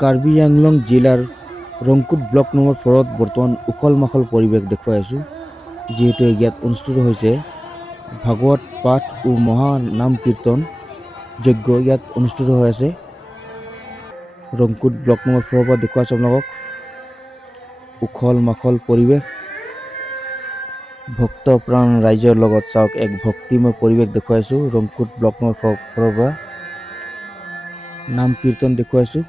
কাৰ্বি আংলং জিলাৰ ৰংকুট block number 4 বৰ্তমান উখল মাখল পৰিৱেশ দেখুৱাই আছো যেহেতু ইয়াত অনুষ্ঠিত হৈছে ভাগৱত পাঠ ও মহা নাম কীৰ্তন যজ্ঞ ইয়াত অনুষ্ঠিত হৈ আছে ৰংকুট ব্লক নম্বৰ 4 পৰা দেখুৱাইছো আপোনালোকক উখল মাখল পৰিৱেশ ভক্ত প্ৰাণ ৰাইজৰ লগত চাওক এক ভক্তিময় পৰিৱেশ দেখুৱাইছো ৰংকুট ব্লক নম্বৰ 4 পৰা নাম কীৰ্তন দেখুৱাইছো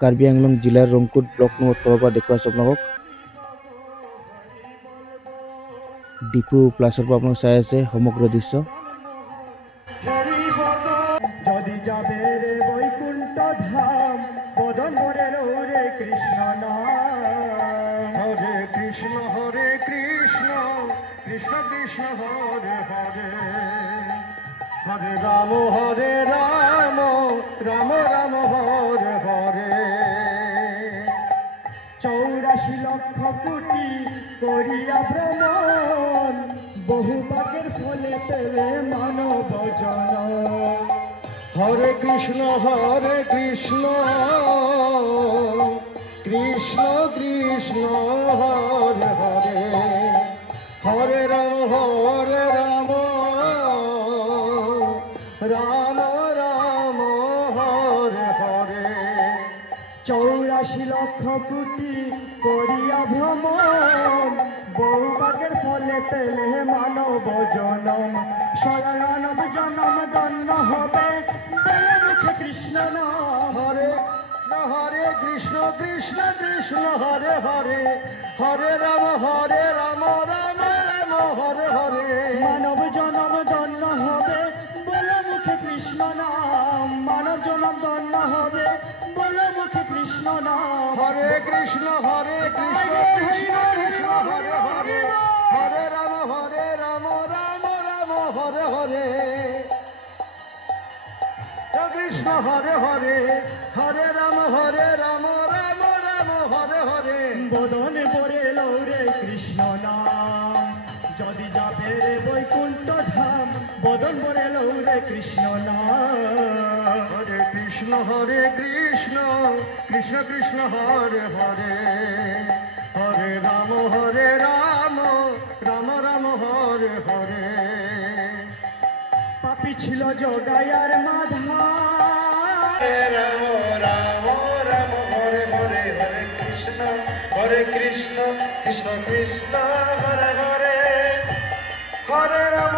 কাৰ্বি আংলং জিলাৰ ৰংকুট ব্লক নম্বৰ 4 পৰা দেখুৱাইছো আপোনালোকক ডিপু প্লাছৰ পৰা আপোনালোক চাই আছে সমগ্ৰ দৃশ্য যদি যাবে রে বৈকুণ্ঠ ধাম বদন ভরে রে কৃষ্ণ নাম হরে কৃষ্ণ কৃষ্ণ কৃষ্ণ হরে হরে হরে রাম রাম রাম হরে হরে 84 লক্ষ কোটি করিয়া ভ্রমণ বহু পাকের ফলে পেলে মানব জন হরে কৃষ্ণ কৃষ্ণ কৃষ্ণ হরে হরে হরে রাম রাম রাম হরে হরে 84 লক্ষ কোটি করিয়া ভ্রমণ বহু পাকের ফলে পেলে মানব জনম সদানব জনম ধন্য হবে বলে মুখে কৃষ্ণ নাম হরে কৃষ্ণ কৃষ্ণ কৃষ্ণ হরে হরে হরে রাম রাম রাম হরে হরে মানব জনম ধন্য হবে বলে মুখে কৃষ্ণ নাম মানব জনম ধন্য হবে বলে মুখে কৃষ্ণ নাম হরে কৃষ্ণ কৃষ্ণ কৃষ্ণ হরে হরে হরে রাম রাম রাম হরে হরে কৃষ্ণ হরে হরে হরে রাম রাম রাম হরে হরে বদনে পড়ে লৌরে কৃষ্ণ নাম যদি যাবে রে বৈকুণ্ঠ ধাম বদন পড়ে লৌরে কৃষ্ণ নাম হরে কৃষ্ণ কৃষ্ণ কৃষ্ণ হরে হরে হরে রাম রাম রাম হরে হরে পাপী ছিল জগায়ার মাধা রাম রাম রাম হরে হরে হরে কৃষ্ণ কৃষ্ণ কৃষ্ণ হরে হরে হরে রাম